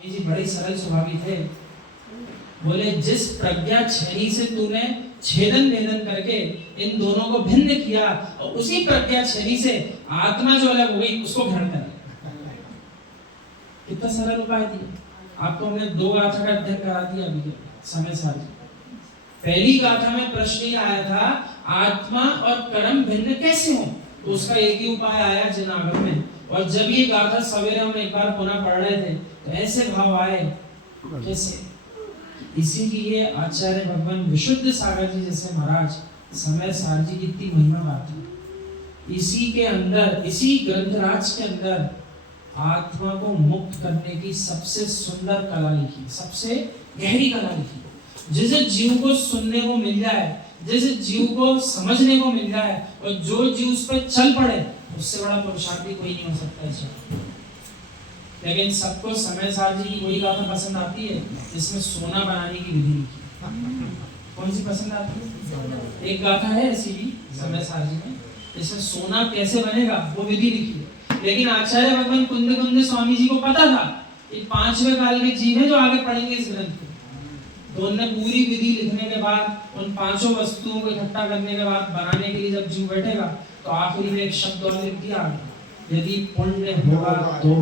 जी बड़े सरल स्वभावी थे। बोले जिस प्रज्ञा छेनी से तूने छेदन भेदन करके इन दोनों को भिन्न किया और उसी प्रज्ञा छेनी से आत्मा जो अलग हो गई उसको ग्रहण कर। कितना सरल उपाय दिया आपको। हमने दो गाथा का अध्ययन करा दिया अभी समय साथ। पहली गाथा में प्रश्न ये आया था आत्मा और कर्म भिन्न कैसे हो, तो उसका एक ही उपाय आया जिनागम में। और जब ये गाथा सवेरे हम एक बार पुनः पढ़ रहे थे तो ऐसे भाव आए कैसे। इसीलिए आचार्य भगवान विशुद्ध सागर जी जैसे महाराज समय सार जी की इतनी महिमा बात है। इसी के अंदर इसी ग्रंथराज के अंदर आत्मा को मुक्त करने की सबसे सुंदर कला लिखी, सबसे गहरी कला लिखी। जिसे जीव को सुनने को मिल जाए, जिसे जीव को समझने को मिल जाए और जो जीव उस पर चल पड़े उससे बड़ा पुरुषार्थी कोई नहीं हो सकता है। लेकिन सबको समय सार जी की वही गाथा पसंद आती है जिसमें सोना बनाने की विधि लिखी। कौन सी पसंद आती है? एक गाथा है ऐसी भी समय सार जी में जिसमें सोना कैसे बनेगा वो विधि लिखी है। लेकिन आचार्य भगवान कुंद कुंद स्वामी जी को पता था ये पांचवें काल के जीव है जो आगे पढ़ेंगे इस ग्रंथ को। तो उन्होंने पूरी विधि लिखने के बाद उन पांचों वस्तुओं को इकट्ठा करने के बाद बनाने के लिए जब जीव बैठेगा तो आखिरी में एक शब्द और लिख दिया यदि पुण्य होगा तो।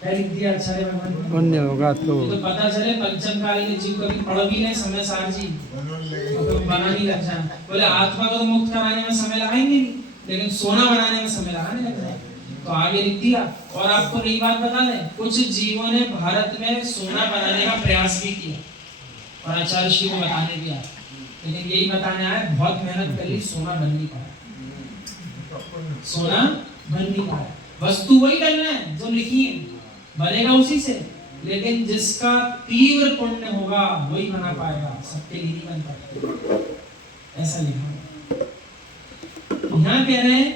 क्या लिख दिया आचार्य भगवान? पुण्य होगा तो पता चले पंचम काल के जीव कभी पढ़ भी नहीं समय सार जी तो बना नहीं लग जाए। बोले आत्मा को तो मुक्त कराने में समय लगाएंगे नहीं लेकिन सोना बनाने में समय लगाने लग जाए। तो आगे लिख दिया। और आपको नई बात बता दें कुछ जीवों ने भारत में सोना बनाने का प्रयास भी किया और आचार्य श्री को बताने भी आया, लेकिन यही बताने आए बहुत मेहनत कर ली सोना बन नहीं पाया। सोना बन नहीं पाया। वस्तु वही करना है जो लिखी है, बनेगा उसी से, लेकिन जिसका तीव्र पुण्य होगा वही बना पाएगा, सबके लिए नहीं बन पाएगा। ऐसा लिखा यहाँ कह रहे हैं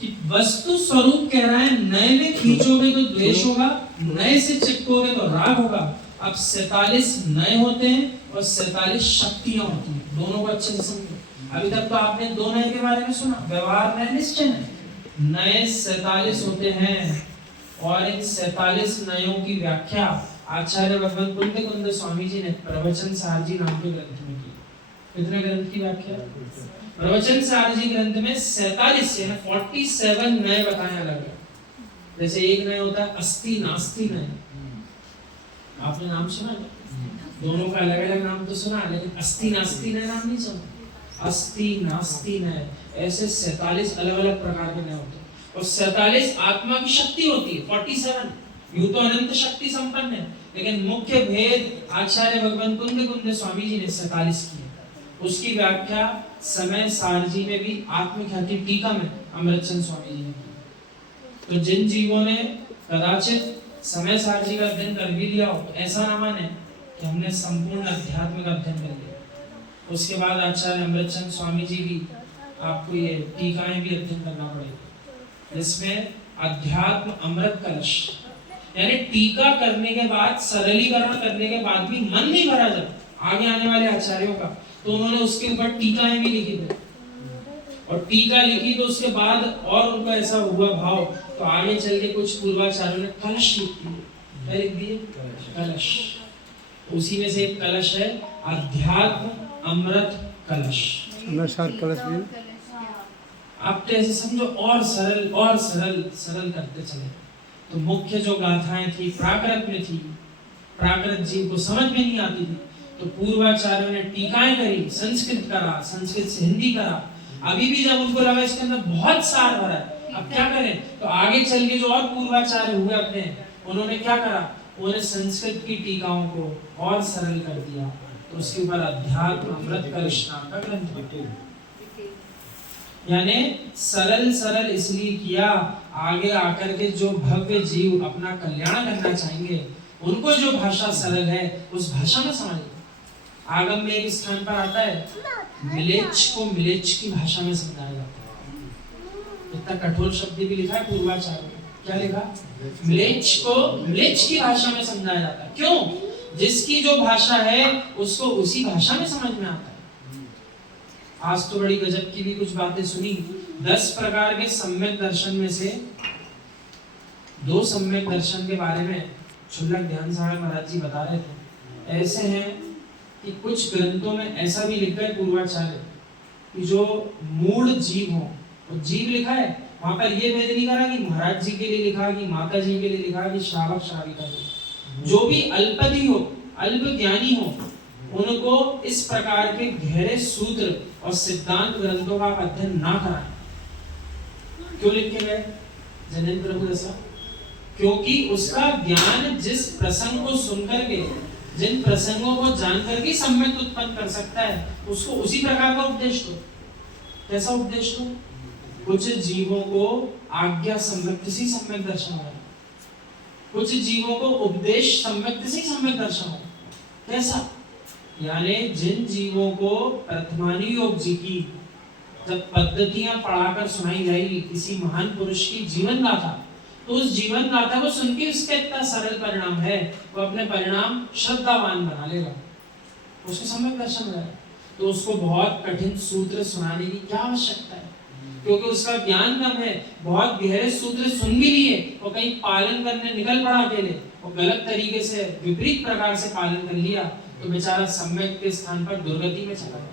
कि वस्तु स्वरूप कह रहा है नए में खींचोगे तो द्वेष होगा, नए से चिपकोगे तो राग होगा। अब 47 नए होते हैं और 47 शक्तियां होती हैं। दोनों को अच्छे से समझो। अभी तक तो आपने दो नए के बारे में सुना, व्यवहार नए निश्चय नए। नए 47 होते हैं और इन 47 नयों की व्याख्या आचार्य भगवान कुंद कुंद स्वामी जी ने प्रवचन सार जी नाम के ग्रंथ में की। कितने ग्रंथ की व्याख्या? प्रवचन सार जी ग्रंथ में 47 यानी 47 नए बताए अलग। जैसे एक नए होता है अस्ति नास्ति नए, आपने नाम सुना? दोनों का अलग अलग नाम तो सुना लेकिन अस्ति नास्ति नए नाम नहीं सुना। अस्ति नास्ति नए ऐसे 47 अलग अलग प्रकार के नए होते हैं। और 47 आत्मा की शक्ति होती है। 47 यूं तो अनंत शक्ति संपन्न है लेकिन मुख्य भेद आचार्य भगवान कुंद कुंद स्वामी जी ने 47 किए। उसकी व्याख्या समय सार जी ने भी आत्मख्याति टीका में अमृतचंद स्वामी जी ने की। तो जिन जीवों ने कदाचित समय सार जी का अध्ययन कर भी लिया हो तो ऐसा ना माने कि हमने संपूर्ण अध्यात्म का अध्ययन कर लिया। उसके बाद आचार्य अमृतचंद स्वामी जी की आपको ये टीकाएं भी अध्ययन करना पड़ेगा जिसमें अध्यात्म अमृत कलश यानी टीका करने के बाद सरलीकरण करने के बाद भी मन नहीं भरा जब आगे आने वाले आचार्यों का तो उन्होंने उसके ऊपर टीकाएं भी लिखी थी। और टीका लिखी तो उसके बाद और उनका ऐसा हुआ भाव तो आगे चल के कुछ पूर्वाचार्यों ने कलश लिख दिए। क्या लिख दिए? कलश। उसी में से एक कलश है अध्यात्म अमृत कलश। कलश भी आप तो ऐसे समझो और सरल करते चले। तो मुख्य जो गाथाएं थी प्राकृत में थी, प्राकृत जीव को समझ में नहीं आती थी तो पूर्वाचार्यों ने टीकाएं करी, संस्कृत करा, संस्कृत से हिंदी करा। अभी भी जब उनको लगा इसके अंदर बहुत सार भरा है अब क्या करें तो आगे चल के जो और पूर्वाचार्य हुए अपने उन्होंने क्या करा, उन्होंने संस्कृत की टीकाओं को और सरल कर दिया। तो उसके ऊपर अध्यात्म अमृत कलश नाम का ग्रंथ यानी सरल इसलिए किया आगे आकर के जो भव्य जीव अपना कल्याण करना चाहेंगे उनको जो भाषा सरल है उस भाषा में समझ। आगम में एक स्थान पर आता है मिलेच्छ को मिलेच्छ की भाषा में समझाया जाता है। इतना कठोर शब्द भी लिखा है पूर्वाचार्य ने। क्या लिखा? मिलेच्छ को मिलेच्छ की भाषा में समझाया जाता है। क्यों? जिसकी जो भाषा है उसको उसी भाषा में समझ में आता है। आज तो बड़ी गजब की भी कुछ बातें सुनी। 10 प्रकार के सम्यक दर्शन में से 2 सम्यक दर्शन के बारे में क्षुल्लक ध्यान सागर महाराज जी बता रहे थे, ऐसे हैं कि कुछ ग्रंथों में ऐसा भी लिखा है पूर्वाचार्य कि जो मूढ़ जीव हो, वो जीव लिखा है, वहां पर ये भेद नहीं करा कि महाराज जी के लिए लिखा, कि माता जी के लिए लिखा, कि श्रावक श्राविका के, जो भी अल्पति हो, अल्प ज्ञानी हो, उनको इस प्रकार के गहरे सूत्र और सिद्धांत ग्रंथों का अध्ययन ना कराएं। क्यों लिखे गए जैनेन्द्र प्रभु ऐसा? क्योंकि उसका ज्ञान जिस प्रसंग को सुनकर के, जिन प्रसंगों को जानकर के सम्यक उत्पन्न कर सकता है, उसको उसी प्रकार का उपदेश दो। कैसा उपदेश दो? कुछ जीवों को आज्ञा सम्यक से सम्यक दर्शन हो, कुछ जीवों को उपदेश सम्यक से सम्यक दर्शन हो। कैसा? यानी जिन जीवों को प्रथमानी योग जी की जब पद्धतियां पढ़ाकर सुनाई जाएगी, किसी महान पुरुष की जीवन गाथा, तो उस जीवन गाथा को सुन के उसका इतना सरल परिणाम है, वो अपने परिणाम श्रद्धावान बना लेगा, उसको सम्यक दर्शन हो जाएगा। तो उसको बहुत कठिन सूत्र सुनाने की क्या आवश्यकता है, क्योंकि उसका ज्ञान कम है, बहुत गहरे सूत्र सुन भी लिए और कहीं पालन करने निकल पड़ा अकेले और गलत तरीके से विपरीत प्रकार से पालन कर लिया, तो बेचारा सम्यक के स्थान पर दुर्गति में चला गया।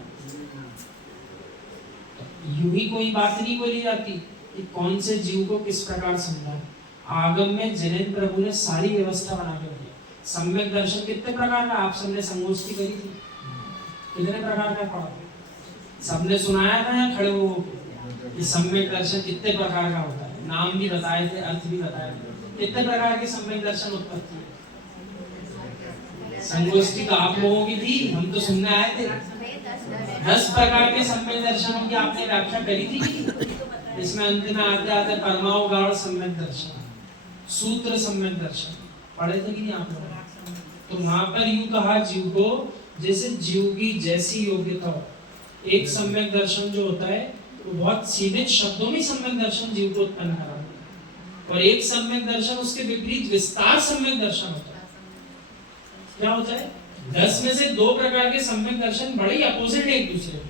यूं ही कोई बात नहीं बोली जाती कि कौन से जीव को किस प्रकार समझाए। आगम में जैनेन्द्र प्रभु ने सारी व्यवस्था बना के रखी। सम्यक दर्शन कितने प्रकार का आप सबने संगोष्ठी करी थी, कितने प्रकार का पढ़ा, सबने सुनाया था या खड़े हो कि सम्यक दर्शन कितने प्रकार का होता है, नाम भी बताए थे, अर्थ भी बताए थे, कितने प्रकार के सम्यक दर्शन उत्पत्ति है। संगोष्ठी तो आप लोगों की थी, हम तो सुनने आए थे। 10 प्रकार के सम्यक दर्शनों की आपने व्याख्या करी थी, इसमें अंत में आते आते परमावगाढ़ सम्यक दर्शन, सूत्र सम्यक दर्शन पढ़े थे कि नहीं आप लोग? तो वहां पर यूं कहा जीव को, जैसे जीव की जैसी योग्यता हो। एक सम्यक दर्शन जो होता है वो बहुत सीमित शब्दों में सम्यक दर्शन जीव को उत्पन्न करा, और एक सम्यक दर्शन उसके विपरीत विस्तार सम्यक दर्शन होता है। क्या होता है? 10 में से 2 प्रकार के सम्यक दर्शन बड़े ही अपोजिट है एक दूसरे के।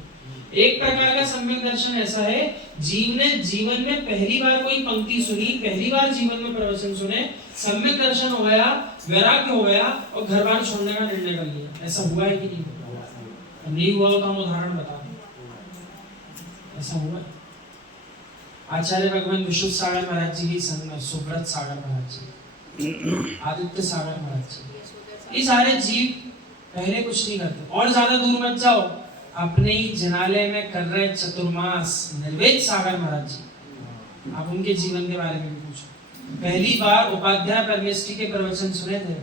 एक प्रकार का सम्यक दर्शन ऐसा है, जीव ने जीवन में पहली बार कोई पंक्ति सुनी, पहली बार जीवन में प्रवचन सुने, सम्यक दर्शन हो गया, वैराग्य हो गया और घर बार छोड़ने का निर्णय कर लिया। ऐसा हुआ है कि नहीं हुआ? नहीं हुआ तो हम उदाहरण बता दें, ऐसा हुआ। आचार्य भगवान विशुद्ध सागर महाराज जी की संग में सुब्रत सागर महाराज जी, आदित्य सागर महाराज जी, ये सारे जीव पहले कुछ नहीं करते। और ज्यादा दूर मत जाओ, अपने ही जनालय में कर रहे चतुर्मास निर्वेद सागर महाराज जी, आप उनके जीवन के बारे में भी पूछो। पहली बार उपाध्याय परमेष्ठी के प्रवचन सुने थे,